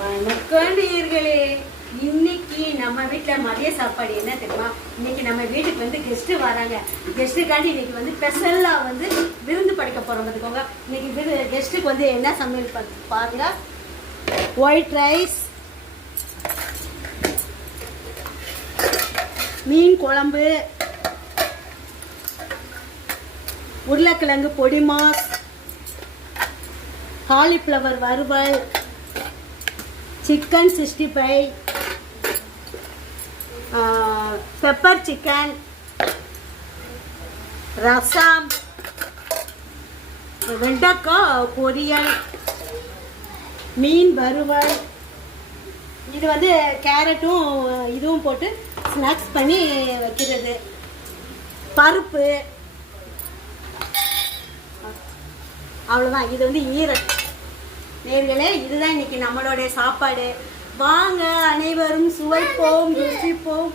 வணக்கம் நேயர்களே. இன்னைக்கு நம்ம வீட்டில் மதிய சாப்பாடு என்ன தெரியுமா? இன்னைக்கு நம்ம வீட்டுக்கு வந்து கெஸ்ட்டு வராங்க. கெஸ்ட்டுக்காண்டி இன்னைக்கு வந்து ஸ்பெஷலாக வந்து விருந்து படைக்க போகிறோம். பார்த்துக்கோங்க. இன்னைக்கு கெஸ்ட்டுக்கு வந்து என்ன சமையல் பாருங்க. ஒயிட் ரைஸ், மீன் குழம்பு, உருளைக்கிழங்கு பொடி மாஸ், காலிஃப்ளவர் வறுவல், சிக்கன் 65, பெப்பர் சிக்கன், ரசம், வெண்டைக்காய் பொரியல், மீன் வறுவல். இது வந்து கேரட்டும் இதுவும் போட்டு ஸ்நாக்ஸ் பண்ணி வைக்கிறது. பருப்பு, அவ்வளோதான். இது வந்து ஈரல். நேர்களே, இதுதான் இன்னைக்கு நம்மளுடைய சாப்பாடு. வாங்க, அனைவரும் சுவைப்போம், ருசிப்போம்.